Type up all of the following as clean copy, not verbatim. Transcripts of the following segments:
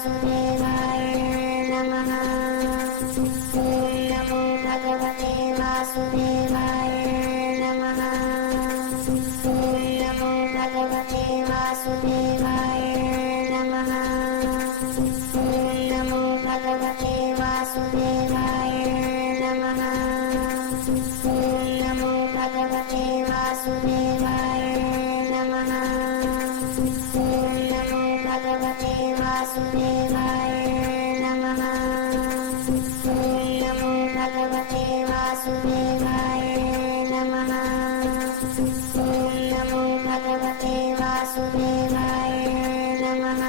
वासुदेवाय नमः। ॐ नमो भगवते वासुदेवाय नमः। ॐ नमो भगवते वासुदेवाय नमः। ॐ नमो भगवते वासुदेवाय नमः। ॐ नमो भगवते वासुदेवाय नमः। ॐ नमो भगवते वासुदेवाय नमः। ॐ नमो भगवते वासुदेवाय नमः। ॐ नमो भगवते वासुदेवाय नमः।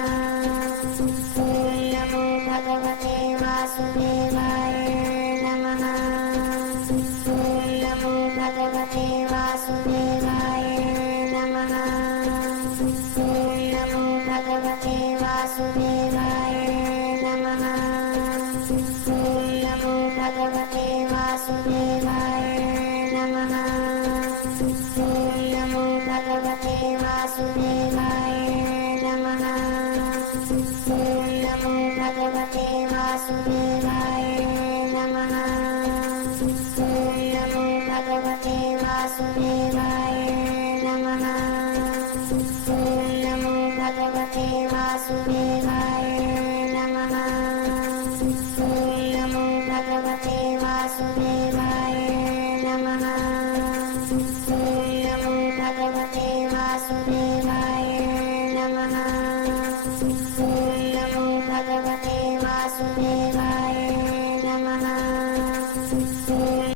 ॐ नमो भगवते वासुदेवाय नमः। ॐ नमो भगवते वासुदेवाय नमः। ॐ नमो भगवते वासुदेवाय नमः। ॐ नमो भगवते वासुदेवाय नमः। ॐ नमो भगवते वासुदेवाय नमः। ॐ नमो भगवते वासुदेवाय नमः। ॐ नमो भगवते वासुदेवाय नमः। ॐ नमो भगवते वासुदेवाय